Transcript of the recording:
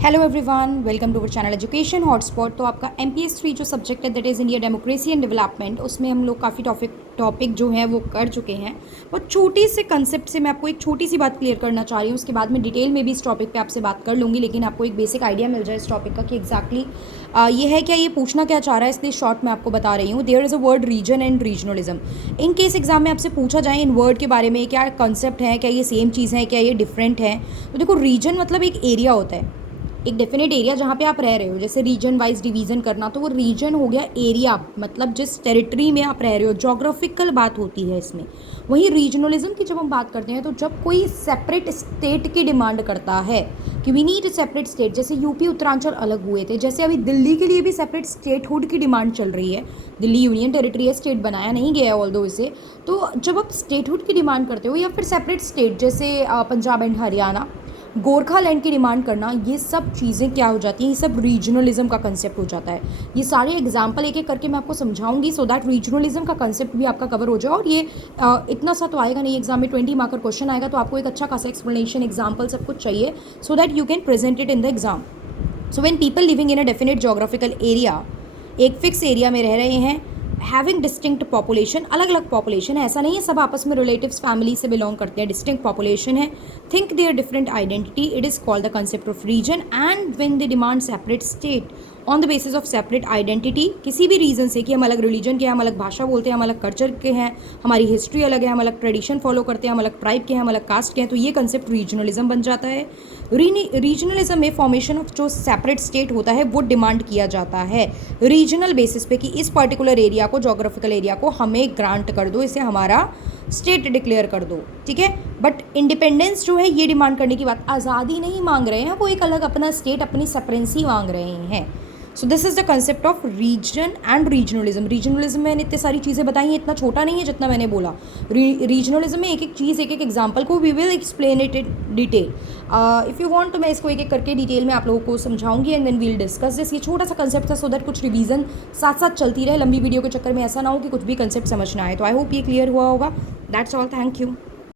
Hello everyone, welcome to our channel education hotspot. तो आपका MPS 3 जो सब्जेक्ट है that is India democracy and development, उसमें हम लोग काफ़ी टॉपिक जो है वो कर चुके हैं। और छोटी से कंसेप्ट से मैं आपको एक छोटी सी बात क्लियर करना चाह रही हूँ। उसके बाद में डिटेल में भी इस टॉपिक पे आपसे बात कर लूँगी, लेकिन आपको एक बेसिक आइडिया मिल जाए इस टॉपिक का कि एग्जैक्टली ये है क्या, ये पूछना क्या चाह रहा है, इसलिए शॉर्ट में आपको बता रही हूँ। There is a word region and regionalism. In case exam में आपसे पूछा जाए इन वर्ड के बारे में, क्या कंसेप्ट है, क्या ये सेम चीज़ है, क्या ये डिफरेंट है। तो देखो, रीजन मतलब एक एरिया होता है, एक डेफिनेट एरिया जहाँ पे आप रह रहे हो। जैसे रीजन वाइज डिवीजन करना, तो वो रीजन हो गया एरिया, मतलब जिस टेरिटरी में आप रह रहे हो, जोग्राफिकल बात होती है इसमें। वहीं रीजनलिज्म की जब हम बात करते हैं, तो जब कोई सेपरेट स्टेट की डिमांड करता है कि वी नीड सेपरेट स्टेट, जैसे यूपी उत्तरांचल अलग हुए थे, जैसे अभी दिल्ली के लिए भी सेपरेट स्टेटहुड की डिमांड चल रही है। दिल्ली यूनियन टेरिटरी है, स्टेट बनाया नहीं गया है ऑल्दो इसे। तो जब आप स्टेटहुड की डिमांड करते हो या फिर सेपरेट स्टेट जैसे पंजाब एंड हरियाणा, गोरखालैंड की डिमांड करना, ये सब चीज़ें क्या हो जाती हैं, ये सब रीजनलिज्म का कंसेप्ट हो जाता है। ये सारे एग्जाम्पल एक एक करके मैं आपको समझाऊंगी सो दैट रीजनलिज्म का कंसेप्ट भी आपका कवर हो जाए। और ये इतना सा तो आएगा नहीं एग्जाम में, 20 मार्क का क्वेश्चन आएगा, तो आपको एक अच्छा खासा एक्सप्लेनेशन एग्जाम्पल सब कुछ चाहिए so that you can present it in the exam. So when people living in a definite geographical area, एक फिक्स एरिया में रह रहे हैं, हैविंग डिस्टिंक्ट पॉपुलेशन, अलग अलग पॉपुलेशन है, ऐसा नहीं है सब आपस में रिलेटिव्स फैमिली से बिलोंग करते हैं, डिस्टिंक्ट पॉपुलेशन है, think their different identity, it is called the concept of region. And when they demand separate state on the basis of separate identity, किसी भी रीज़न से कि हम अलग रिलीजन के हैं, हम अलग भाषा बोलते हैं, हम अलग कल्चर के हैं, हमारी हिस्ट्री अलग है, हम अलग ट्रेडिशन फॉलो करते हैं, हम अलग ट्राइब के हैं, हम अलग कास्ट के हैं, तो ये कंसेप्ट रीजनलिज्म बन जाता है। रीजनलिज्म में फॉर्मेशन ऑफ जो सेपरेट स्टेट होता है वो डिमांड किया जाता है रीजनल बेसिस पे कि इस पर्टिकुलर एरिया को, जोग्राफिकल एरिया को हमें ग्रांट कर दो, इसे हमारा स्टेट डिक्लेयर कर दो, ठीक है। बट इंडिपेंडेंस जो है ये डिमांड करने की बात, आज़ादी नहीं मांग रहे हैं वो, एक अलग अपना स्टेट, अपनी सेपरेंसी मांग रहे हैं। So this is the concept of region and regionalism. Regionalism में इतनी सारी चीज़ें बताई हैं, इतना छोटा नहीं है जितना मैंने बोला। रीजनलिज्म में एक एक चीज़, एक एक एग्जाम्पल को we will explain it in detail. If you want तो मैं इसको एक एक करके डिटेल में आप लोगों को समझाऊंगी and then we'll discuss this. ये छोटा सा कंसेप्ट था सो दैट कुछ रिवीजन साथ साथ चलती रहे, लंबी वीडियो के चक्कर में ऐसा ना हो कि कुछ भी कंसेप्ट समझ ना आए। तो आई होप ये क्लियर हुआ होगा। That's all, thank you.